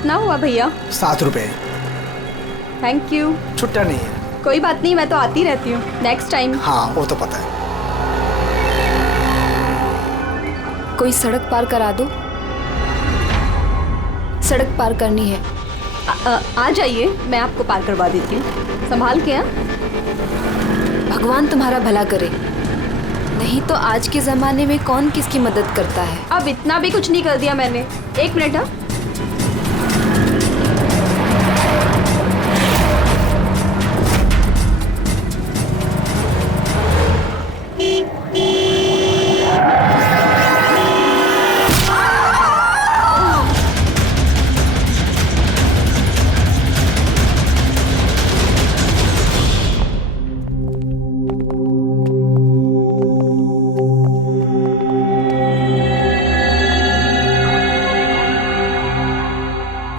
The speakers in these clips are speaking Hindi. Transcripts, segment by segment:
कितना हुआ भैया? 7 रुपए। Thank you. छुट्टा नहीं है। कोई बात नहीं, मैं तो आती रहती हूँ, नेक्स्ट टाइम। हाँ वो तो पता है। कोई सड़क पार करा दो, सड़क पार करनी है। आ जाइए, मैं आपको पार करवा देती हूँ, संभाल के। भगवान तुम्हारा भला करे, नहीं तो आज के जमाने में कौन किसकी मदद करता है। अब इतना भी कुछ नहीं कर दिया मैंने। 1 मिनट। हाँ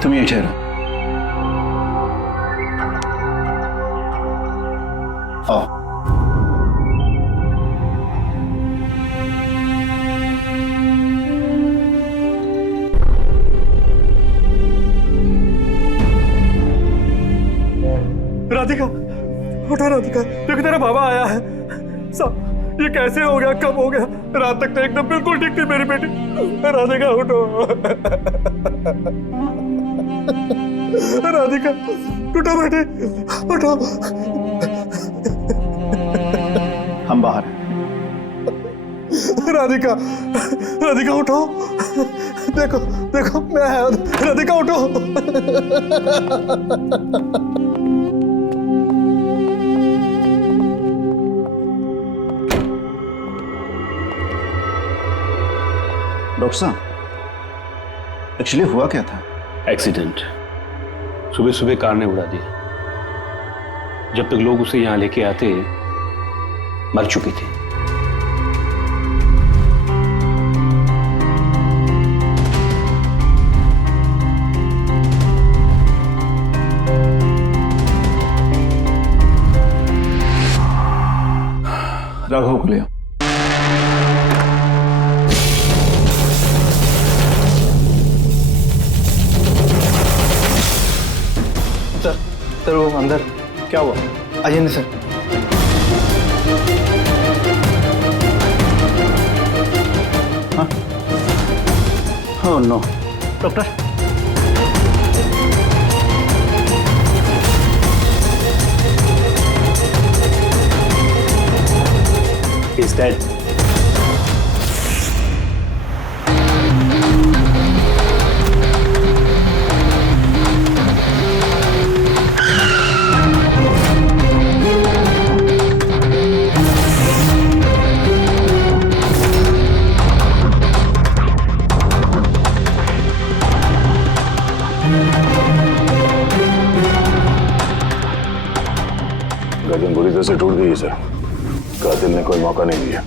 तुम यहीं ठहरो। आओ। राधिका, उठो राधिका, देखो तेरा बाबा आया है। सब ये कैसे हो गया, कब हो गया? रात तक तो एकदम बिल्कुल ठीक थी मेरी बेटी। राधिका उठो। राधिका उठो बेटी, उठो। हम बाहर हैं। राधिका, राधिका उठो। देखो देखो मैं आया। राधिका उठो। डॉक्टर साहब, एक्चुअली हुआ क्या था? एक्सीडेंट। सुबह सुबह कार ने उड़ा दिया। जब तक लोग उसे यहां लेके आते मर चुकी थी। राघव को ले आओ। सर वो अंदर क्या हुआ? आइए नहीं सर। हाँ? Oh no. Doctor, He's dead. गर्दन बुरी तरह से टूट गई है सर। कातिल ने कोई मौका नहीं दिया।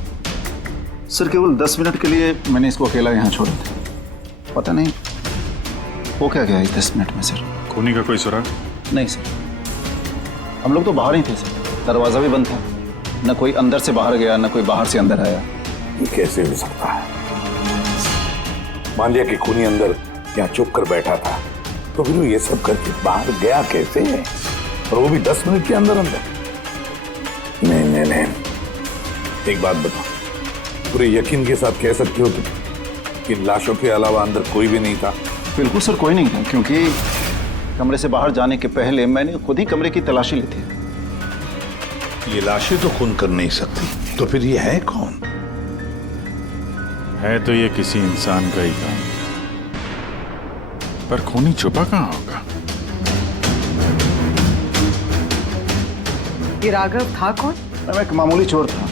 सर केवल 10 मिनट के लिए मैंने इसको अकेला यहाँ छोड़ा था। पता नहीं वो क्या गया 10 मिनट में सर। खूनी का कोई सुराग? नहीं सर, हम लोग तो बाहर ही थे सर, दरवाजा भी बंद था। न कोई अंदर से बाहर गया, न कोई बाहर से अंदर आया। ये कैसे हो सकता है? मान लिया कि खूनी अंदर यहाँ चुप कर बैठा था, तो फिर वो ये सब करके बाहर गया कैसे है? और वो भी 10 मिनट के अंदर अंदर? नहीं नहीं नहीं, एक बात बताओ, पूरे यकीन के साथ कह सकते हो तुम कि लाशों के अलावा अंदर कोई भी नहीं था? बिल्कुल सर, कोई नहीं था, क्योंकि कमरे से बाहर जाने के पहले मैंने खुद ही कमरे की तलाशी ली थी। ये लाशें तो खून कर नहीं सकती, तो फिर ये है कौन? है तो ये किसी इंसान का ही काम, पर खूनी छुपा कहाँ होगा? ये राघव था कौन? मैं एक मामूली चोर था,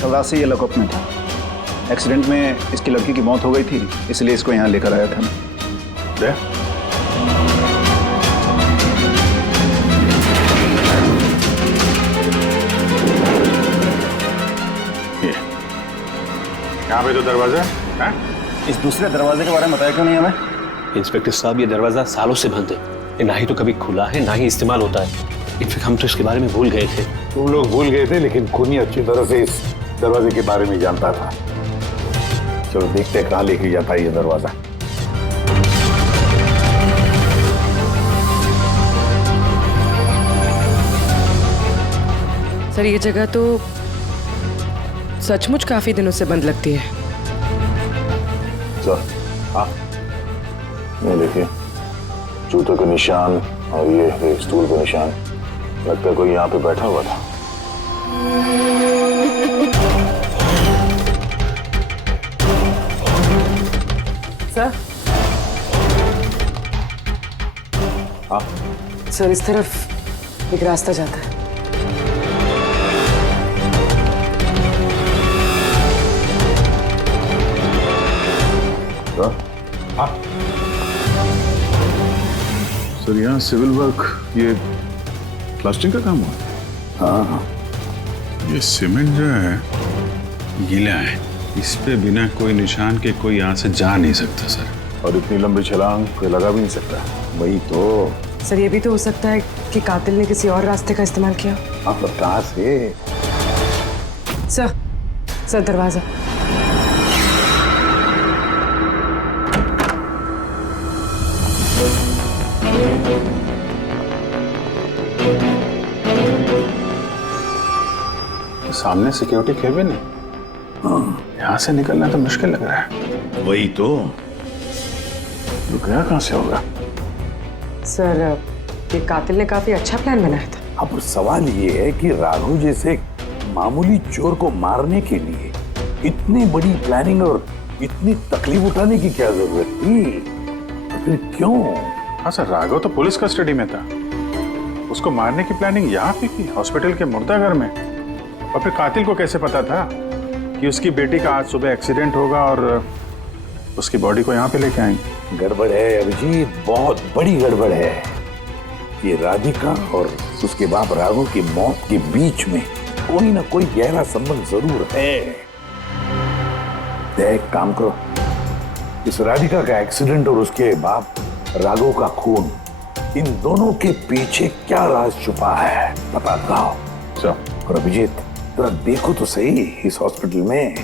कल रात से ये लॉकअप में था। एक्सीडेंट में इसकी लड़की की मौत हो गई थी, इसलिए इसको यहाँ लेकर आया था। यहाँ पे तो दरवाजा है। इस दूसरे दरवाजे के बारे में बताया क्यों नहीं हमें? इंस्पेक्टर साहब, ये दरवाजा सालों से बंद है। ये ना ही तो कभी खुला है, ना ही इस्तेमाल होता है। इनफैक्ट हम तो इसके बारे में भूल गए थे। तुम लोग भूल गए थे, लेकिन खूनी अच्छी तरह से इस दरवाजे के बारे में जानता था। चलो देखते हैं कहाँ लेके जाता है ये दरवाजा। सर ये जगह तो सचमुच काफी दिनों से बंद लगती है। सर हाँ, ये देखिए जूतों के निशान और ये स्टूल के निशान, लगता है कोई यहाँ पे बैठा हुआ था। सर हाँ सर इस तरफ एक रास्ता जाता है। सर हाँ, सर यहाँ सिविल वर्क, ये प्लास्टिक का काम हुआ है? हाँ हाँ, ये सीमेंट जो है गीला है, इस पे बिना कोई निशान के कोई यहाँ से जा नहीं सकता सर। और इतनी लंबी छलांग कोई लगा भी नहीं सकता। वही तो। सर ये भी तो हो सकता है कि कातिल ने किसी और रास्ते का इस्तेमाल किया। हाँ पर कहाँ से? सर दरवाजा। सामने सिक्योरिटी केबिन है, यहाँ से निकलना तो मुश्किल लग रहा है। वही तो। गया कहाँ से होगा? सर ये कातिल ने काफी अच्छा प्लान बनाया था। अब सवाल ये है कि राघव जैसे मामूली चोर को मारने के लिए इतनी बड़ी प्लानिंग और इतनी तकलीफ उठाने की क्या जरूरत थी? तो फिर क्यों? हाँ सर, राघव तो पुलिस कस्टडी में था, उसको मारने की प्लानिंग यहाँ पे की, हॉस्पिटल के मुर्दाघर में। और फिर कातिल को कैसे पता था कि उसकी बेटी का आज सुबह एक्सीडेंट होगा और उसकी बॉडी को यहाँ पे लेके आएंगे? गड़बड़ है अभिजीत, बहुत बड़ी गड़बड़ है। ये राधिका और उसके बाप राघव की मौत के बीच में कोई ना कोई गहरा संबंध जरूर है। एक काम करो, इस राधिका का एक्सीडेंट और उसके बाप राघव का खून, इन दोनों के पीछे क्या राज छुपा है पता लगाओ। और अभिजीत जरा देखो तो सही इस हॉस्पिटल में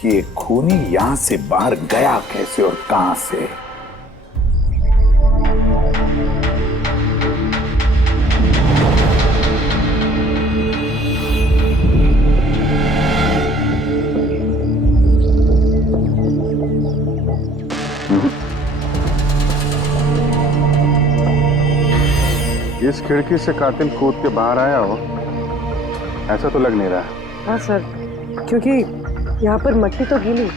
कि ये खूनी यहां से बाहर गया कैसे और कहां से। इस खिड़की से कातिल कूद के बाहर आया हो, ऐसा तो लग नहीं रहा। हाँ सर, क्योंकि यहाँ पर मट्टी तो गीली,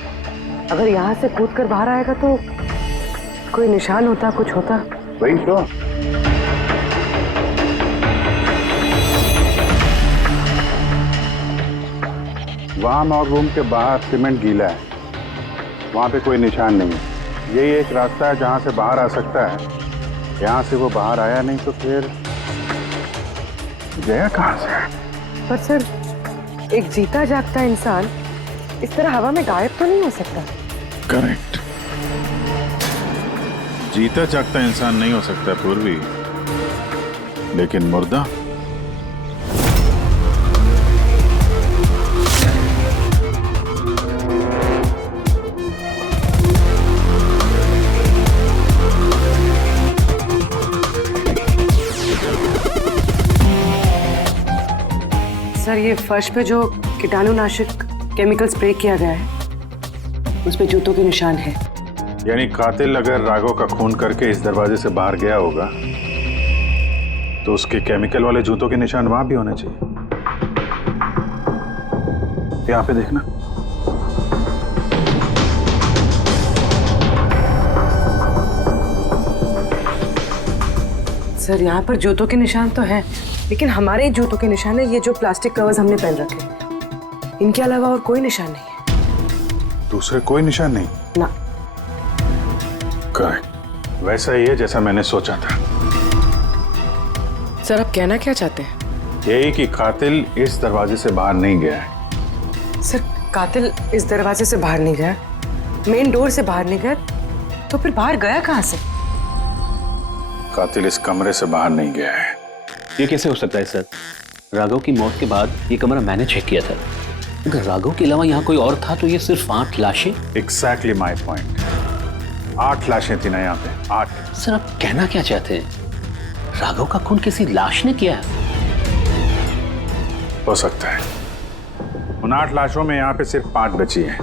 अगर यहाँ से कूद कर बाहर आएगा तो कोई निशान होता, कुछ होता। वही तो। वाम और रूम के बाहर सीमेंट गीला है, वहां पे कोई निशान नहीं है। यही एक रास्ता है जहां से बाहर आ सकता है। यहाँ से वो बाहर आया नहीं तो फिर गया कहां से? पर सर एक जीता जागता इंसान इस तरह हवा में गायब तो नहीं हो सकता। करेक्ट, जीता जागता इंसान नहीं हो सकता पूर्वी, लेकिन मुर्दा। सर ये फर्श पे जो कीटाणुनाशक केमिकल स्प्रे किया गया है उस पे जूतों के निशान है। यानी कातिल अगर राघव का खून करके इस दरवाजे से बाहर गया होगा तो उसके केमिकल वाले जूतों के निशान वहां भी होने चाहिए। यहाँ पे देखना। सर यहाँ पर जूतों के निशान तो है, लेकिन हमारे ही जूतों के निशान है ये जो प्लास्टिक कवर्स हमने पहन रखे। इनके अलावा और कोई निशान नहीं है। दूसरे कोई निशान नहीं ना। करेक्ट, वैसा ही है जैसा मैंने सोचा था। सर आप कहना क्या चाहते हैं? यही कि कातिल इस दरवाजे से बाहर नहीं गया है। सर कातिल इस दरवाजे से बाहर नहीं गया, मेन डोर से बाहर नहीं गया, तो फिर बाहर गया कहाँ से? कातिल इस कमरे से बाहर नहीं गया है। ये कैसे हो सकता है सर? राघव की मौत के बाद ये कमरा मैंने चेक किया था। अगर राघव के अलावा यहाँ कोई और था तो ये सिर्फ 8 लाशें। Exactly my point. 8 लाशें थी ना यहाँ पे, 8। सर आप कहना क्या चाहते हैं? राघव का खून किसी लाश ने किया है? हो सकता है। उन 8 लाशों में यहाँ पे सिर्फ 5 बची हैं।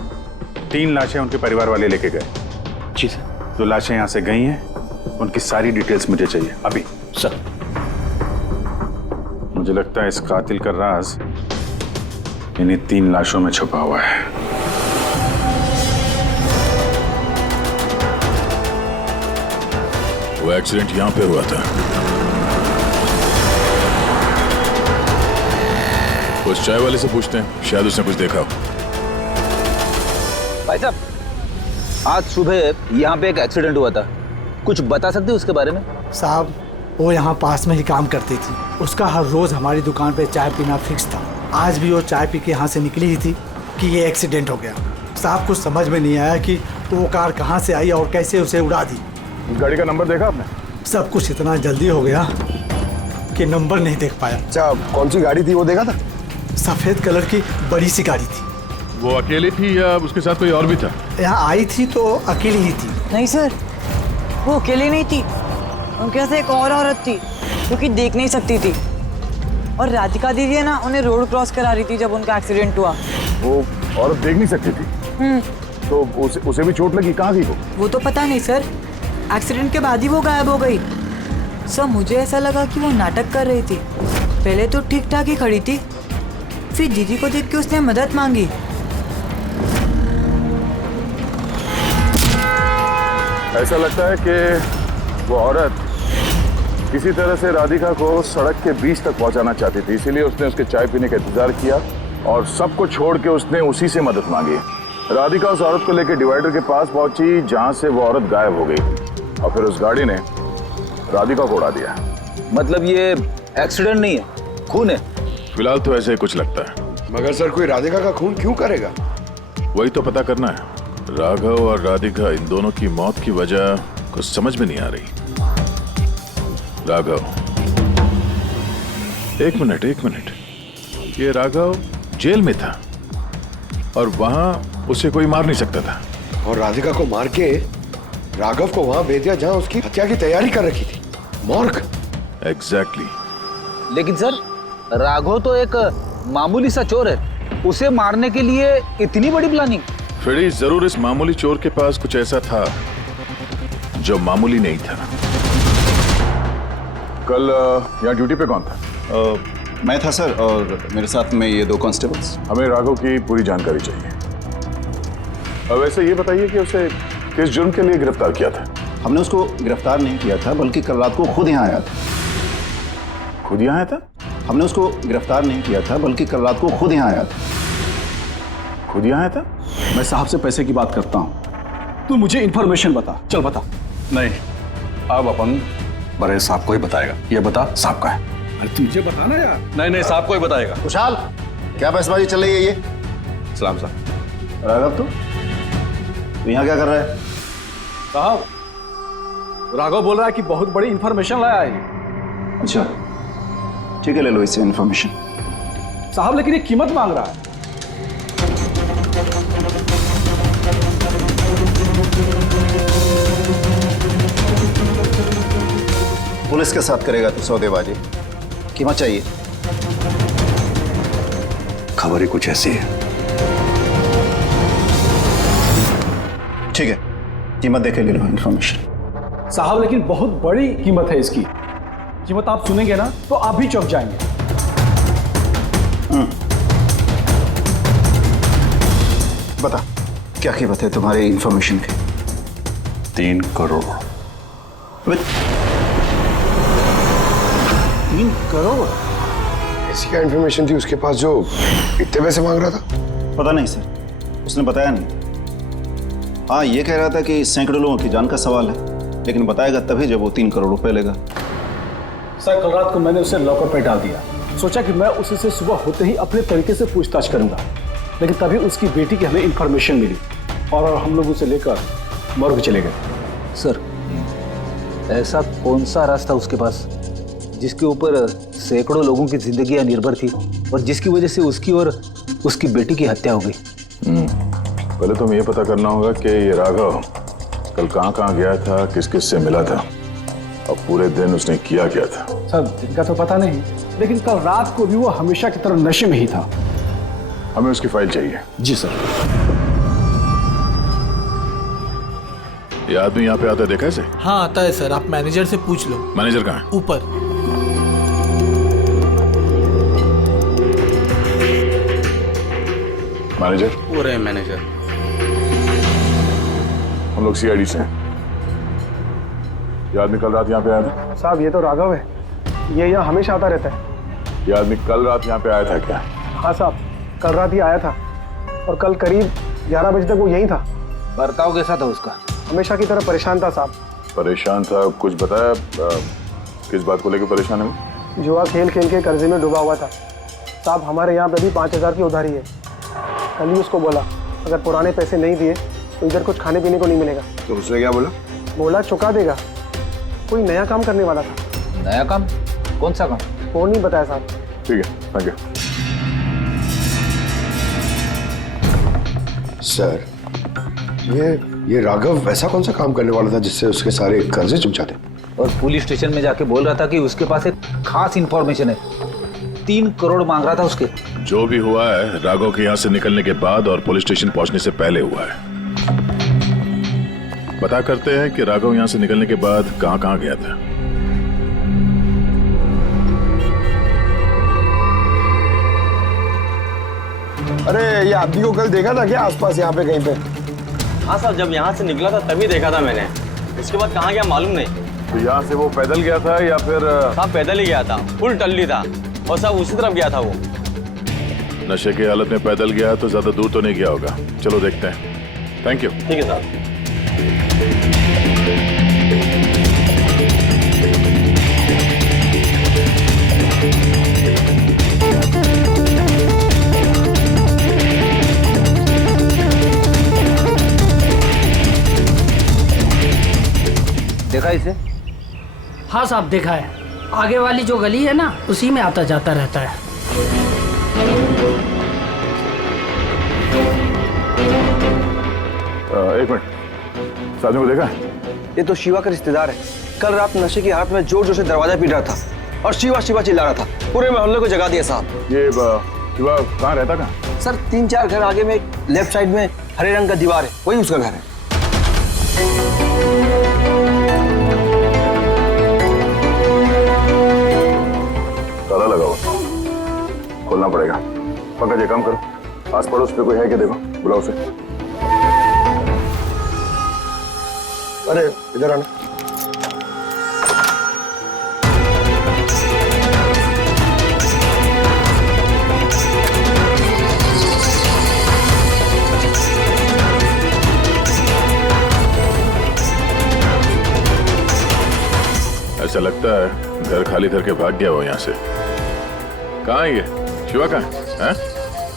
3 लाशें उनके परिवार वाले लेके गए। जी सर। जो लाशें यहाँ से गई हैं उनकी सारी डिटेल्स मुझे चाहिए अभी। सर। मुझे लगता है इस कातिल का राज इन्हीं 3 लाशों में छुपा हुआ है। वो एक्सीडेंट यहाँ पे हुआ था। उस चाय वाले से पूछते हैं, शायद उसने कुछ देखा हो। भाई साहब, आज सुबह यहाँ पे एक एक्सीडेंट हुआ था, कुछ बता सकते हैं उसके बारे में? साहब, वो यहाँ पास में ही काम करती थी। उसका हर रोज हमारी दुकान पे चाय पीना फिक्स था। आज भी वो चाय पी के यहाँ से निकली ही थी कि ये एक्सीडेंट हो गया। साहब, कुछ समझ में नहीं आया कि वो कार कहाँ से आई और कैसे उसे उड़ा दी। गाड़ी का नंबर देखा आपने? सब कुछ इतना जल्दी हो गया कि नंबर नहीं देख पाया। अच्छा, कौन सी गाड़ी थी वो देखा था? सफेद कलर की बड़ी सी गाड़ी थी। वो अकेली थी या उसके साथ कोई और भी था? यहाँ आई थी तो अकेली ही थी। नहीं सर, वो अकेली नहीं थी, उनके साथ एक और औरत थी जो कि देख नहीं सकती थी। और राधिका दीदी है ना, उन्हें रोड क्रॉस करा रही थी जब उनका एक्सीडेंट हुआ। वो औरत देख नहीं सकती थी? तो उसे भी चोट लगी? कहाँ गई वो तो पता नहीं सर, एक्सीडेंट के बाद ही वो गायब हो गई। सर, मुझे ऐसा लगा कि वो नाटक कर रही थी। पहले तो ठीक ठाक ही खड़ी थी, फिर दीदी को देख के उसने मदद मांगी। ऐसा लगता है कि वो औरत किसी तरह से राधिका को सड़क के बीच तक पहुंचाना चाहती थी, इसीलिए उसने उसके चाय पीने का इंतजार किया और सबको छोड़ के उसने उसी से मदद मांगी। राधिका उस औरत को लेकर डिवाइडर के पास पहुंची जहां से वो औरत गायब हो गई और फिर उस गाड़ी ने राधिका को उड़ा दिया। मतलब ये एक्सीडेंट नहीं है, खून है? फिलहाल तो ऐसे ही कुछ लगता है। मगर सर, कोई राधिका का खून क्यों करेगा? वही तो पता करना है। राघव और राधिका, इन दोनों की मौत की वजह कुछ समझ में नहीं आ रही। राघव, एक मिनट, ये राघव जेल में था और वहां उसे कोई मार नहीं सकता था, और राधिका को मार के राघव को वहां भेज दिया जहां उसकी हत्या की तैयारी कर रखी थी, मॉर्ग। एग्जैक्टली। लेकिन सर, राघव तो एक मामूली सा चोर है, उसे मारने के लिए इतनी बड़ी प्लानिंग? फिर जरूर इस मामूली चोर के पास कुछ ऐसा था जो मामूली नहीं था। कल यहाँ ड्यूटी पे कौन था? मैं था सर, और मेरे साथ में ये 2 कांस्टेबल्स। हमें राघव की पूरी जानकारी चाहिए। अब वैसे ये बताइए कि उसे किस जुर्म के लिए गिरफ्तार किया था? हमने उसको गिरफ्तार नहीं किया था, बल्कि कल रात को खुद यहाँ आया था। खुद यहाँ आया था? हमने उसको गिरफ्तार नहीं किया था, बल्कि कल रात को खुद यहाँ आया था। खुद यहाँ आया था? मैं साहब से पैसे की बात करता हूँ, तू मुझे इन्फॉर्मेशन बता। चल बता। नहीं, अब अपन बड़े साहब को ही बताएगा। ये बता, साहब का है। अरे तुझे बताना यार। नहीं, साहब को ही बताएगा। खुशहाल, क्या बहसबाजी चल रही है ये? सलाम साहब। राघव, तू यहाँ क्या कर रहा है? साहब, राघव बोल रहा है कि बहुत बड़ी इन्फॉर्मेशन लाया है। अच्छा, ठीक है, ले लो इससे इन्फॉर्मेशन। साहब, लेकिन ये कीमत मांग रहा है। पुलिस के साथ करेगा तो सौदेबाजी, कीमत चाहिए। खबर ही कुछ ऐसी है। ठीक है, कीमत देखे ले लो इन्फॉर्मेशन। साहब, लेकिन बहुत बड़ी कीमत है इसकी। कीमत आप सुनेंगे ना तो आप भी चौंक जाएंगे। बता, क्या कीमत है तुम्हारी इन्फॉर्मेशन की? 3 करोड़। 3 करोड़? ऐसी क्या इन्फॉर्मेशन थी उसके पास जो इतने पैसे मांग रहा था? पता नहीं सर, उसने बताया नहीं। हाँ, ये कह रहा था कि सैकड़ों लोगों की जान का सवाल है, लेकिन बताएगा तभी जब वो 3 करोड़ रुपए लेगा। सर, कल रात को मैंने उसे लॉकर पे डाल दिया। सोचा कि मैं उससे सुबह होते ही अपने तरीके से पूछताछ करूंगा, लेकिन तभी उसकी बेटी की हमें इन्फॉर्मेशन मिली और हम लोग उसे लेकर मॉर्ग चले गए। सर, ऐसा कौन सा रास्ता उसके पास जिसके ऊपर सैकड़ों लोगों की जिंदगियां निर्भर थी और जिसकी वजह से उसकी और उसकी बेटी की हत्या हो गई? पहले तो हमें ये पता करना होगा कि ये राघव कल कहाँ गया था, किस किस से मिला था और पूरे दिन उसने किया क्या था। सर, इनका तो पता नहीं, लेकिन कल रात को भी वो हमेशा की तरह नशे में ही था। हमें उसकी फाइल चाहिए। जी सर। ये आदमी यहाँ पे आता है, देखा है इसे? हाँ आता है सर, आप मैनेजर से पूछ लो। मैनेजर कहाँ है? ऊपर। मैनेजर? वो रहे मैनेजर। हम लोग सीआईडी से हैं। ये आदमी कल रात यहाँ पे आया था? साहब ये तो राघव है, ये यहाँ हमेशा आता रहता है। ये आदमी कल रात यहाँ पे आया था क्या? हाँ साहब, कल रात ही आया था और कल करीब 11 बजे तक वो यहीं था। बर्ताव कैसा था उसका? हमेशा की तरह परेशान था साहब। परेशान था? कुछ बताया किस बात को लेकर परेशान है वो? जुआ खेल खेल के कर्जे में डूबा हुआ था साहब। हमारे यहाँ पे भी 5,000 की उधारी है। कल ही उसको बोला अगर पुराने पैसे नहीं दिए तो इधर कुछ खाने पीने को नहीं मिलेगा। तो उसने क्या बोला? बोला चुका देगा। कोई नया काम करने वाला था। नया काम? कौन सा काम? वो नहीं बताया साहब। ठीक है, थैंक यू। सर ये राघव ऐसा कौन सा काम करने वाला था जिससे उसके सारे कर्जे चुक जाते? और पुलिस स्टेशन में जाके बोल रहा था कि उसके पास एक खास इंफॉर्मेशन है। 3 करोड़ मांग रहा था उसके। जो भी हुआ है राघव के यहाँ से निकलने के बाद और पुलिस स्टेशन पहुंचने से पहले हुआ है। पता करते हैं कि राघव यहाँ से निकलने के बाद कहाँ कहाँ गया था। अरे ये आदमी को कल देखा था क्या आसपास यहाँ पे कहीं पे? हाँ साहब, जब यहाँ से निकला था तभी देखा था मैंने। इसके बाद कहाँ गया मालूम नहीं। तो यहाँ से वो पैदल गया था या फिर? साहब पैदल ही गया था, फुल टल्ली था और साहब उसी तरफ गया था वो। नशे की हालत में पैदल गया तो ज्यादा दूर तो नहीं गया होगा। चलो देखते हैं। Thank you. ठीक है साहब। देखा इसे? हाँ साहब देखा है। आगे वाली जो गली है ना उसी में आता जाता रहता है। एक मिनट, साधु को देखा? ये तो शिवा का रिश्तेदार है। कल रात नशे की हालत में जोर जोर से दरवाजा पीट रहा था और शिवा शिवा चिल्ला रहा था। पूरे मोहल्ले को जगा दिया साहब। ये शिवा कहाँ रहता? कहाँ सर? 3-4 घर आगे में लेफ्ट साइड में हरे रंग का दीवार है, वही उसका घर है। ताला लगा हुआ, खोलना पड़ेगा। पंकज ये काम करो, आस पड़ोस पे कोई है क्या देखो, बुलाओ उसे। अरे इधर आना। ऐसा लगता है घर खाली करके भाग गया हो यहाँ से। कहाँ है ये शिवा? कहाँ है?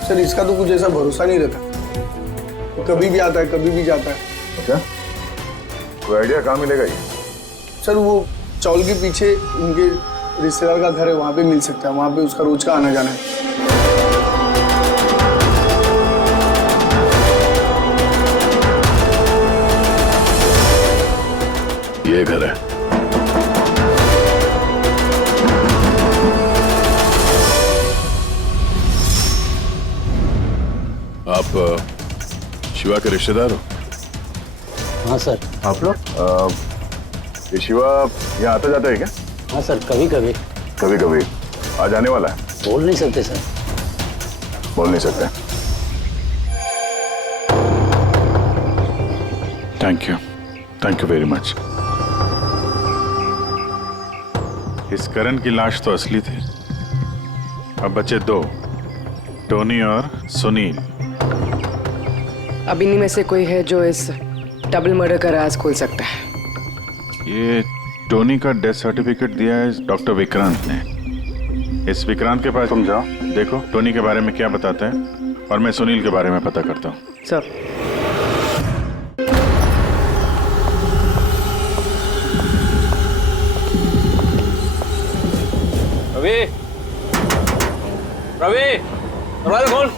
सर इसका तो कुछ ऐसा भरोसा नहीं रहता, कभी भी आता है कभी भी जाता है। अच्छा, कोई आइडिया कहाँ मिलेगा ये? सर वो चौल के पीछे उनके रिश्तेदार का घर है, वहाँ पे मिल सकता है। वहाँ पे उसका रोज का आना जाना है। ये घर है। आप शिवा के रिश्तेदार हो? हाँ सर। आप लोग? ये शिवा यहाँ आता जाता है क्या? हाँ सर, कभी कभी। कभी कभी आ जाने वाला है? बोल नहीं सकते सर। बोल नहीं सकते। Thank you very much. इस करण की लाश तो असली थी। अब बचे 2, टोनी और सुनील। अब इन्हीं में से कोई है जो इस डबल मर्डर का राज खोल सकता है। ये टोनी का डेथ सर्टिफिकेट दिया है डॉक्टर विक्रांत ने। इस विक्रांत के पास तुम जाओ, देखो टोनी के बारे में क्या बताते हैं और मैं सुनील के बारे में पता करता हूँ। सर। रवि, रवि, दरवाजा खोल।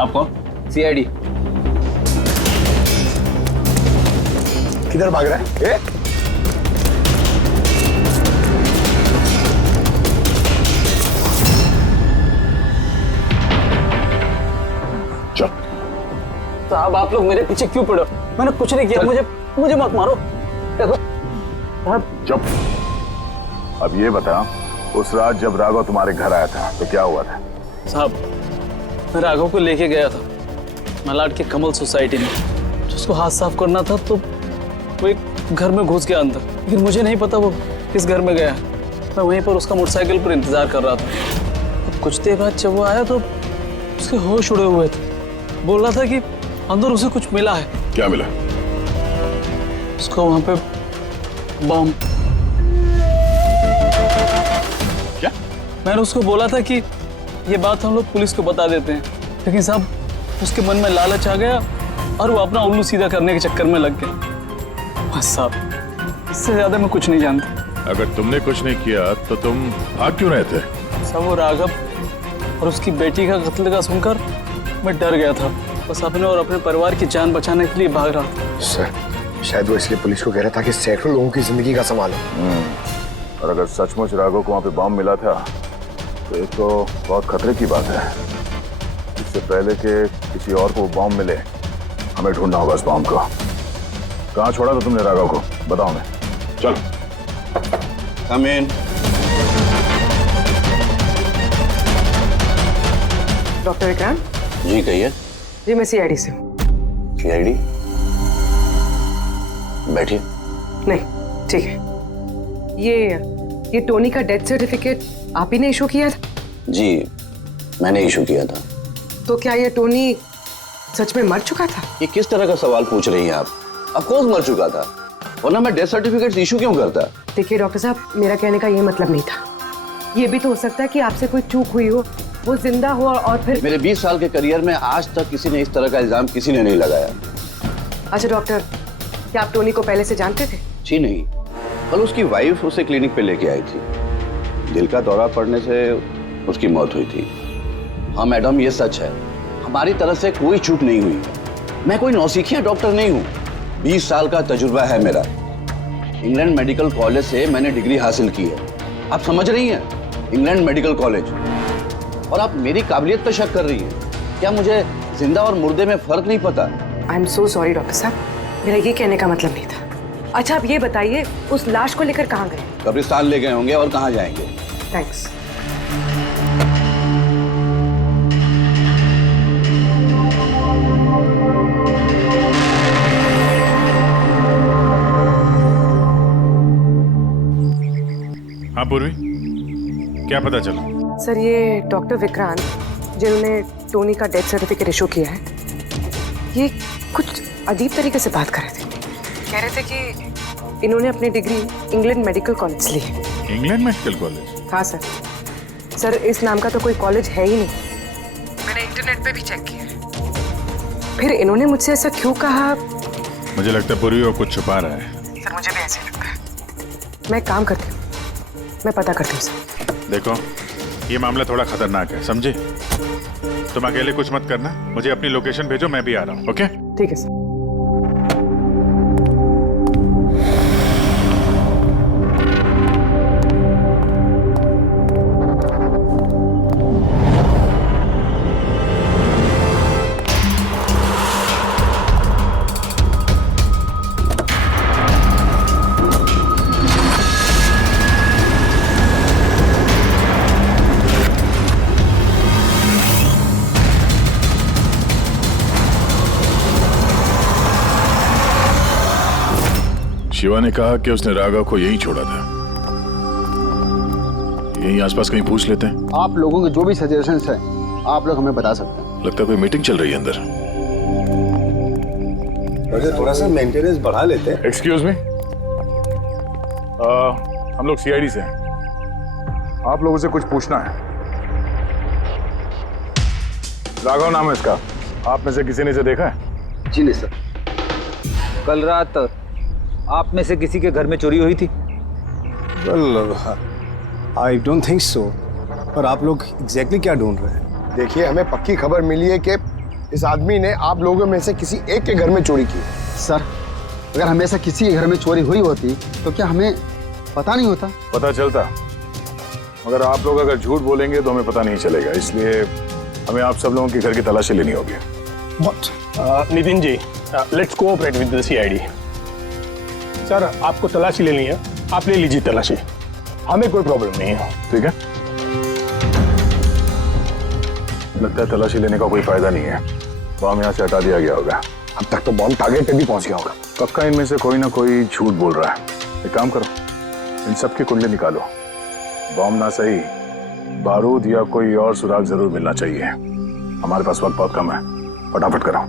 आप कौन? सीआईडी। किधर भाग रहा है? साहब आप लोग मेरे पीछे क्यों पड़े हो? मैंने कुछ नहीं किया, मुझे मत मारो। देखो चुप। अब ये बता, उस रात जब राघव तुम्हारे घर आया था तो क्या हुआ था? साहब मैं राघव को लेके गया था मलाड के कमल सोसाइटी में। उसको हाथ साफ करना था तो वो एक घर में घुस गया अंदर, लेकिन मुझे नहीं पता वो किस घर में गया। मैं वहीं पर उसका मोटरसाइकिल पर इंतजार कर रहा था। अब कुछ देर बाद जब वो आया तो उसके होश उड़े हुए थे। बोल रहा था कि अंदर उसे कुछ मिला है। क्या मिला? उसको वहां पे बम। क्या? मैंने उसको बोला था कि ये बात हम लोग पुलिस को बता देते हैं, लेकिन साहब उसके मन में लालच आ गया और वो अपना उल्लू सीधा करने के चक्कर में लग गया। बस साहब, इससे ज्यादा मैं कुछ नहीं जानता। अगर तुमने कुछ नहीं किया तो तुम भाग क्यों रहे थे? सब वो राघव और उसकी बेटी का कत्ल का सुनकर मैं डर गया था। बस अपने और अपने परिवार की जान बचाने के लिए भाग रहा था। सर, शायद वो इसलिए पुलिस को कह रहा था कि सैकड़ों लोगों की जिंदगी का सवाल है। और अगर सचमुच राघव को वहां पे बम मिला था तो ये तो बहुत खतरे की बात है। इससे पहले कि किसी और को बम मिले, हमें ढूंढना होगा इस बम को। कहाँ छोड़ा था तुमने राघव को? बताओ हमें। चल। कम इन। डॉक्टर विक्रांत जी कहिए। जी मैं सीआईडी से हूँ। सीआईडी? बैठिए। नहीं ठीक है। ये टोनी का डेथ सर्टिफिकेट आप ही ने इशू किया था? जी मैंने इशू किया था। तो क्या ये टोनी सच में मर चुका था? ये किस तरह का सवाल पूछ रही हैं आप? ऑफ कोर्स मर चुका था, वरना मैं डेथ सर्टिफिकेट इशू क्यों करता? देखिए डॉक्टर साहब, मेरा कहने का ये मतलब नहीं था। ये भी तो हो सकता है कि आपसे कोई चूक हुई हो, वो जिंदा हो और फिर। मेरे 20 साल के करियर में आज तक किसी ने इस तरह का इल्जाम किसी ने नहीं लगाया। अच्छा डॉक्टर, क्या आप टोनी को पहले से जानते थे? जी नहीं, कल उसकी वाइफ उसे क्लिनिक पे लेके आई थी। दिल का दौरा पड़ने से उसकी मौत हुई थी। हाँ मैडम, ये सच है, हमारी तरफ से कोई चूक नहीं हुई। मैं कोई नौसिखिया डॉक्टर नहीं हूँ, 20 साल का तजुर्बा है मेरा। इंग्लैंड मेडिकल कॉलेज से मैंने डिग्री हासिल की है। आप समझ रही हैं? England medical college. और आप मेरी काबिलियत पर शक कर रही हैं? क्या मुझे जिंदा और मुर्दे में फर्क नहीं पता? I am so sorry doctor साहब, मेरा ये कहने का मतलब नहीं था। अच्छा आप ये बताइए, उस लाश को लेकर कहाँ गए? कब्रिस्तान ले गए होंगे, और कहाँ जाएंगे। थैंक्स। हाँ पूर्वी, क्या पता चला? सर ये डॉक्टर विक्रांत जिन्होंने टोनी का डेथ सर्टिफिकेट इशू किया है, ये कुछ अजीब तरीके से बात कर रहे थे। कह रहे थे कि इन्होंने अपनी डिग्री इंग्लैंड मेडिकल कॉलेज से ली है। England medical college? हाँ सर। सर इस नाम का तो कोई कॉलेज है ही नहीं, मैंने इंटरनेट पे भी चेक किया है। फिर इन्होंने मुझसे ऐसा क्यों कहा? मुझे लगता है पूर्वी वो कुछ छुपा रहा है। सर मुझे भी ऐसे लगता है। मैं काम करती हूँ, मैं पता करती हूँ सर। देखो ये मामला थोड़ा खतरनाक है, समझे? तुम अकेले कुछ मत करना, मुझे अपनी लोकेशन भेजो, मैं भी आ रहा हूँ। ओके ठीक है सर। शिवा ने कहा कि उसने राघव को यहीं छोड़ा था। यहीं आसपास कहीं पूछ लेते हैं। आप लोगों के जो भी सजेशंस हैं आप लोग हमें बता सकते हैं। लगता है कोई मीटिंग चल रही है अंदर। वैसे थोड़ा सा मेंटेनेंस बढ़ा लेते हैं। एक्सक्यूज मी, हम लोग सीआईडी से हैं, आप लोगों से कुछ पूछना है। राघव नाम है इसका, आप में से किसी ने इसे देखा है? जी नहीं सर। कल रात आप में से किसी के घर में चोरी हुई थी? Well, I don't think so. पर आप लोग एग्जैक्टली क्या ढूंढ रहे हैं? देखिए हमें पक्की खबर मिली है कि इस आदमी ने आप लोगों में से किसी एक के घर में चोरी की। सर अगर हमेशा किसी के घर में चोरी हुई होती तो क्या हमें पता नहीं होता? पता चलता, मगर आप लोग अगर झूठ बोलेंगे तो हमें पता नहीं चलेगा, इसलिए हमें आप सब लोगों के घर की तलाशी लेनी होगी। Nitin ji, let's cooperate with the CID. Sir, आपको तलाशी लेनी है, आप ले लीजिए तलाशी, हमें कोई प्रॉब्लम नहीं है। ठीक है, लगता है तलाशी लेने का कोई फायदा नहीं है, बॉम्ब यहाँ से हटा दिया गया होगा। अब तक तो बॉम्ब टारगेट पे भी पहुंच गया होगा। पक्का इनमें से कोई ना कोई झूठ बोल रहा है। एक काम करो, इन सब की कुंडली निकालो, बॉम्ब ना सही बारूद या कोई और सुराग जरूर मिलना चाहिए। हमारे पास वक्त बहुत कम है, फटाफट करो।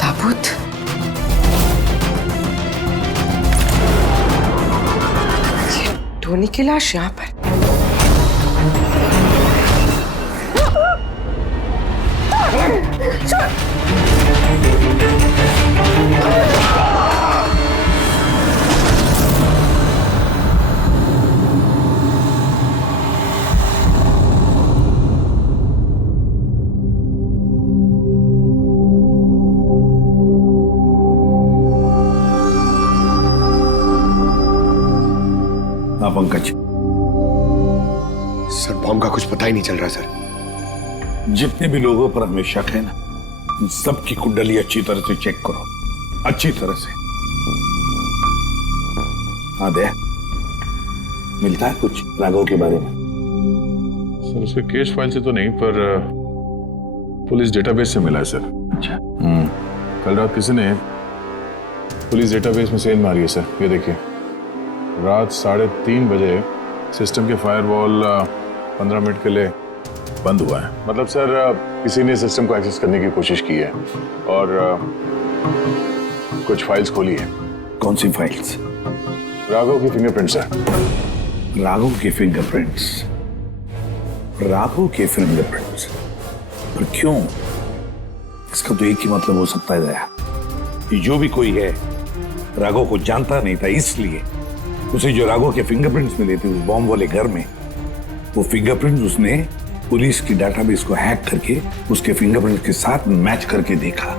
ताबूत, ये टोनी की लाश यहाँ पर। पंकज, सर बॉम्ब का कुछ पता ही नहीं चल रहा सर। जितने भी लोगों पर हमें शक है ना, उन सबकी कुंडली अच्छी तरह से चेक करो, अच्छी तरह से। हाँ दे, मिलता है कुछ राघव के बारे में? सर उसके केस फाइल से तो नहीं, पर पुलिस डेटाबेस से मिला है सर। अच्छा। कल रात किसी ने पुलिस डेटाबेस में सेंध मारी है सर, ये देखिए। रात 3:30 बजे सिस्टम के फायरवॉल 15 मिनट के लिए बंद हुआ है। मतलब सर किसी ने सिस्टम को एक्सेस करने की कोशिश की है और कुछ फाइल्स खोली है। कौन सी फाइल्स? राघव की फिंगरप्रिंट्स है। राघव के फिंगरप्रिंट्स? राघव के फिंगरप्रिंट्स? पर क्यों? इसका तो एक ही मतलब हो सकता है दया, कि जो भी कोई है राघव को जानता नहीं था, इसलिए उसे जो राघव के फिंगरप्रिंट्स मिले थे उस बॉम्ब वाले घर में, वो फिंगरप्रिंट्स उसने पुलिस की डाटाबेस को हैक करके उसके फिंगरप्रिंट्स के साथ मैच करके देखा।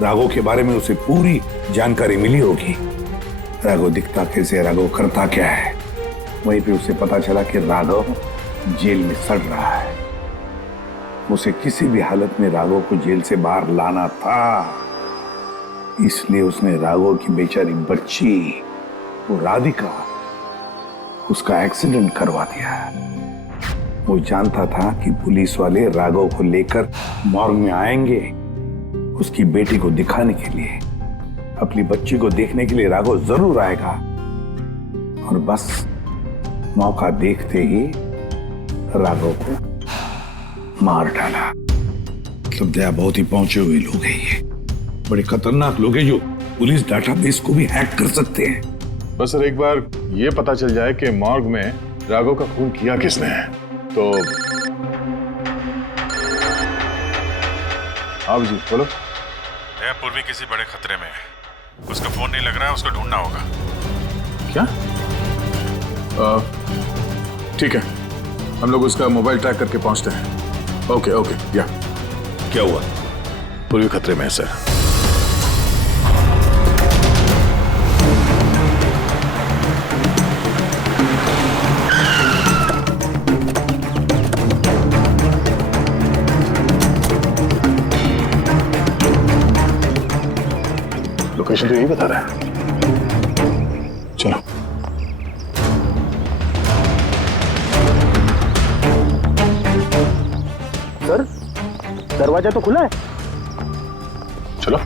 राघव के बारे में उसे पूरी जानकारी मिली होगी। राघव दिखता कैसे, राघव करता क्या है। वहीं पे उसे पता चला कि राघव जेल में सड़ रहा है। उसे किसी भी हालत में राघव को जेल से बाहर लाना था, इसलिए उसने राघव की बेचारी बच्ची वो राधिका, उसका एक्सीडेंट करवा दिया। वो जानता था कि पुलिस वाले राघव को लेकर मॉर्ग में आएंगे उसकी बेटी को दिखाने के लिए। अपनी बच्ची को देखने के लिए राघव जरूर आएगा, और बस मौका देखते ही राघव को मार डाला। मतलब दया बहुत ही पहुंचे हुए लोग हैं, ये बड़े खतरनाक लोग हैं जो पुलिस डाटाबेस को भी हैक कर सकते हैं। बस सर एक बार ये पता चल जाए कि मॉर्ग में राघव का खून किया किसने है, तो आप जी बोलो। पूर्वी किसी बड़े खतरे में है, उसका फोन नहीं लग रहा है, उसको ढूंढना होगा। क्या? ठीक है, हम लोग उसका मोबाइल ट्रैक करके पहुंचते हैं। Okay okay. या क्या हुआ? पूर्वी खतरे में है सर। लोकेशन तो यही बता रहा है। चलो। सर, दरवाजा तो खुला है। चलो।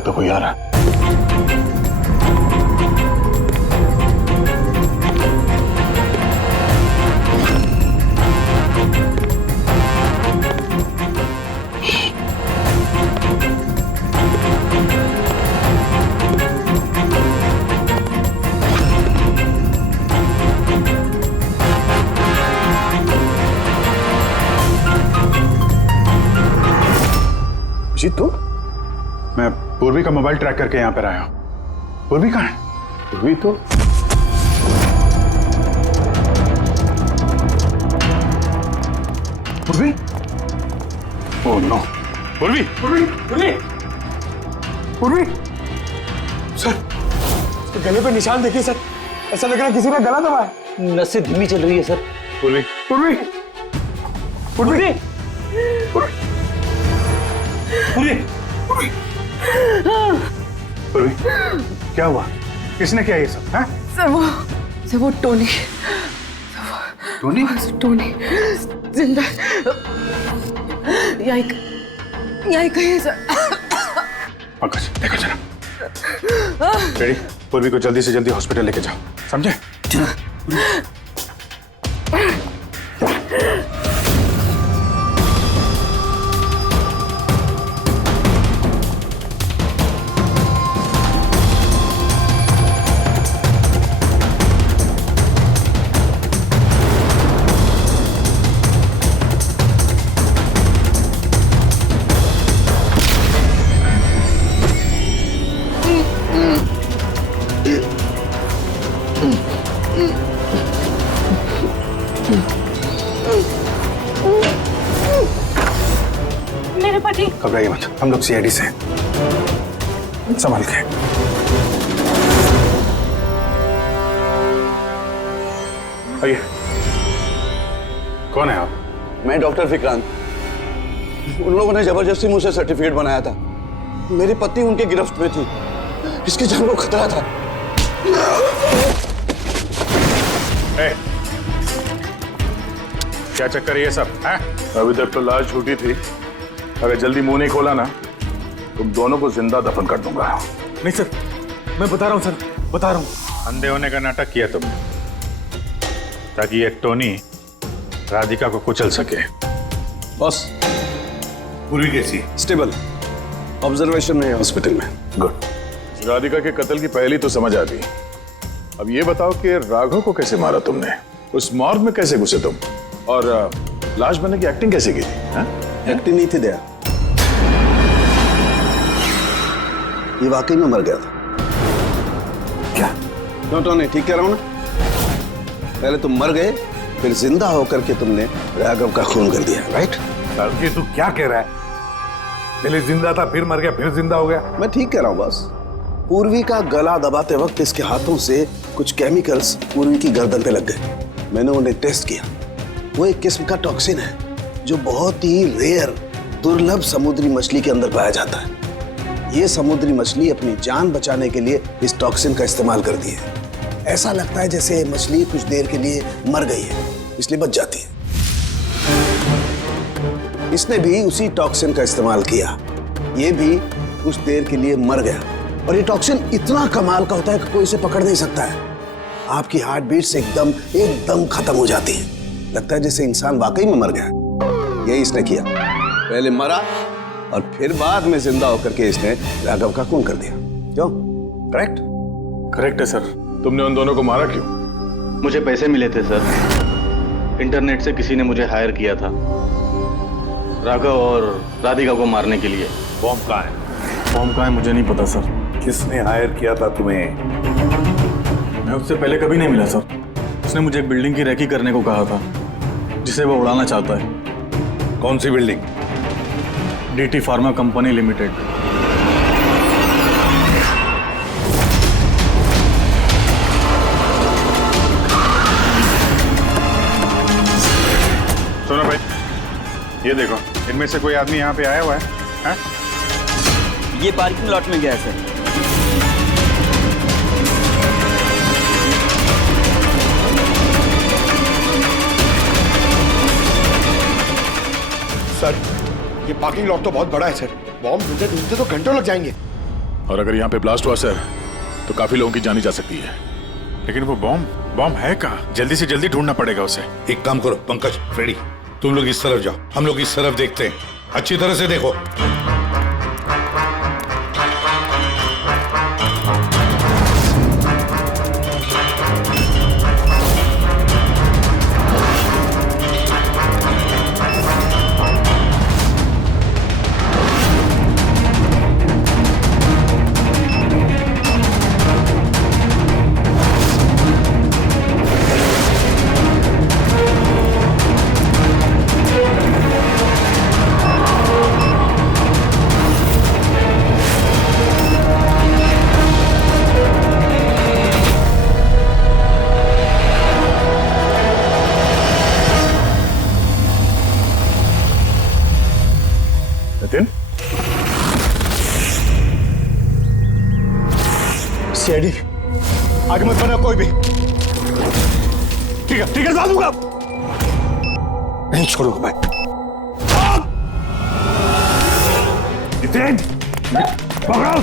लगता तो कोई आ रहा। जीत तू? मैं पूर्वी का मोबाइल ट्रैक करके यहाँ पर आया हूँ। पूर्वी कहाँ है? पूर्वी तो पूर्वी? Oh no. पूर्वी! पूर्वी! पूर्वी! पूर्वी! सर, इसके गले पे निशान देखिए सर। ऐसा लग रहा है किसी ने गला दबाया है। नसें धीमी चल रही है सर। पूर्वी! पूर्वी! पूर्वी! पूर्वी! पूर्वी! पूर्वी! क्या हुआ? किसने किया ये सब? हैं? सर वो टोनी टोनी? जिंदा यही कहीं है सर। पंकज देखो जरा। रेडी? पूर्वी को जल्दी से जल्दी हॉस्पिटल लेके जाओ, समझे? मेरे पति। घबराइए मत, हम लोग सीआईडी से हैं। संभाल के। आइए। कौन है आप? मैं डॉक्टर विक्रांत। उन लोगों ने जबरदस्ती मुझसे सर्टिफिकेट बनाया था। मेरी पत्नी उनके गिरफ्त में थी। इसकी जान को खतरा था। क्या चक्कर है ये सब? हैं? अभी तक तो लाश झूठी थी। अगर जल्दी मुंह नहीं खोला ना, तुम दोनों को जिंदा दफन कर दूंगा। नहीं सर, मैं बता रहा हूँ सर, बता रहा हूँ। अंधे होने का नाटक किया तुमने ताकि ये टोनी राधिका को कुचल सके। बॉस, पूर्वी कैसी? स्टेबल, ऑब्जर्वेशन में है हॉस्पिटल में। गुड। राधिका के कत्ल की पहली तो समझ आ गई। अब ये बताओ कि राघव को कैसे मारा तुमने? उस मॉर्ग में कैसे घुसे तुम? और लाश बनने की एक्टिंग कैसे की थी? एक्टिंग नहीं थी दया, ये वाकई में मर गया था। क्या? क्यों टोनी, ठीक कह रहा हूं ना? पहले तुम मर गए, फिर जिंदा होकर के तुमने राघव का खून कर दिया, राइट? ये तू क्या कह रहा है? पहले जिंदा था, फिर मर गया, फिर जिंदा हो गया। मैं ठीक कह रहा हूं बॉस। पूर्वी का गला दबाते वक्त इसके हाथों से कुछ केमिकल्स पूर्वी की गर्दन पे लग गए। मैंने उन्हें टेस्ट किया। वो एक किस्म का टॉक्सिन है जो बहुत ही रेयर, दुर्लभ समुद्री मछली के अंदर पाया जाता है। ये समुद्री मछली अपनी जान बचाने के लिए इस टॉक्सिन का इस्तेमाल करती है। ऐसा लगता है जैसे मछली कुछ देर के लिए मर गई है, इसलिए बच जाती है। इसने भी उसी टॉक्सिन का इस्तेमाल किया। ये भी कुछ देर के लिए मर गया। और ये टॉक्सिन इतना कमाल का होता है कि कोई इसे पकड़ नहीं सकता है। आपकी हार्ट बीट से एकदम खत्म हो जाती है। लगता है जैसे इंसान वाकई में मर गया। यही इसने किया। पहले मरा और फिर बाद में जिंदा होकर के इसने राघव का खून कर दिया। क्यों? करेक्ट? करेक्ट है सर। तुमने उन दोनों को मारा क्यों? मुझे पैसे मिले थे सर। इंटरनेट से किसी ने मुझे हायर किया था राघव और राधिका को मारने के लिए। बॉम्ब कहाँ है? बॉम्ब कहाँ है मुझे नहीं पता सर। किसने हायर किया था तुम्हें? मैं उससे पहले कभी नहीं मिला सर। उसने मुझे एक बिल्डिंग की रेकी करने को कहा था जिसे वो उड़ाना चाहता है। कौन सी building? DT pharma company limited. सुनो भाई, ये देखो, इनमें से कोई आदमी यहाँ पे आया हुआ है? ये पार्किंग लॉट में गया है सर, ये पार्किंग लॉट तो बहुत बड़ा है सर। बॉम्ब ढूंढते ढूंढते तो घंटों लग जाएंगे। और अगर यहाँ पे ब्लास्ट हुआ सर तो काफी लोगों की जानी जा सकती है। लेकिन वो बॉम्ब है कहाँ? जल्दी से जल्दी ढूंढना पड़ेगा उसे। एक काम करो पंकज, फ्रेडी, तुम लोग इस तरफ जाओ, हम लोग इस तरफ देखते हैं। अच्छी तरह से देखो। सीआईडी आगे मत बढ़ना कोई भी। ठीक है बता दूंगा, नहीं छोड़ूंगा मैं। जितेन पकड़ो।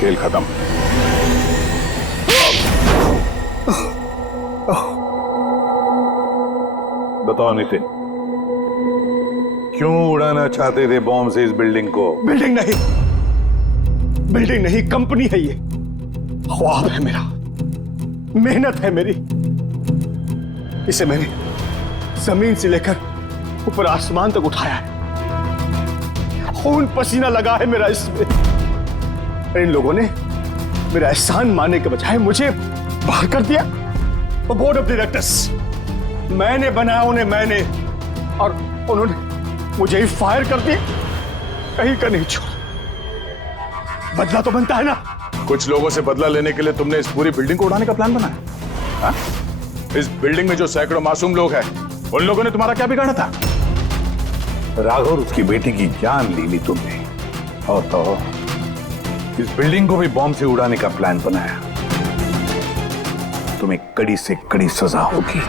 खेल खत्म। बताओ नितिन, क्यों उड़ाना चाहते थे बॉम्ब से इस बिल्डिंग को? बिल्डिंग नहीं, कंपनी है ये। ख्वाब है मेरा, मेहनत है मेरी। इसे मैंने जमीन से लेकर ऊपर आसमान तक उठाया है। खून पसीना लगा है मेरा इसमें। इन लोगों ने मेरा एहसान मानने के बजाय मुझे बाहर कर दिया। वो बोर्ड ऑफ डायरेक्टर्स मैंने बनाया उन्हें, मैंने, और उन्होंने मुझे ही फायर कर दिया। कहीं का नहीं छोड़ा। बदला तो बनता है ना। कुछ लोगों से बदला लेने के लिए तुमने इस पूरी बिल्डिंग को उड़ाने का प्लान बनाया? हाँ? इस बिल्डिंग में जो सैकड़ों मासूम लोग हैं, उन लोगों ने तुम्हारा क्या बिगाड़ा था? राघव उसकी बेटी की जान ली तुमने, और तो इस बिल्डिंग को भी बॉम्ब से उड़ाने का प्लान बनाया। तुम्हें कड़ी से कड़ी सजा होगी।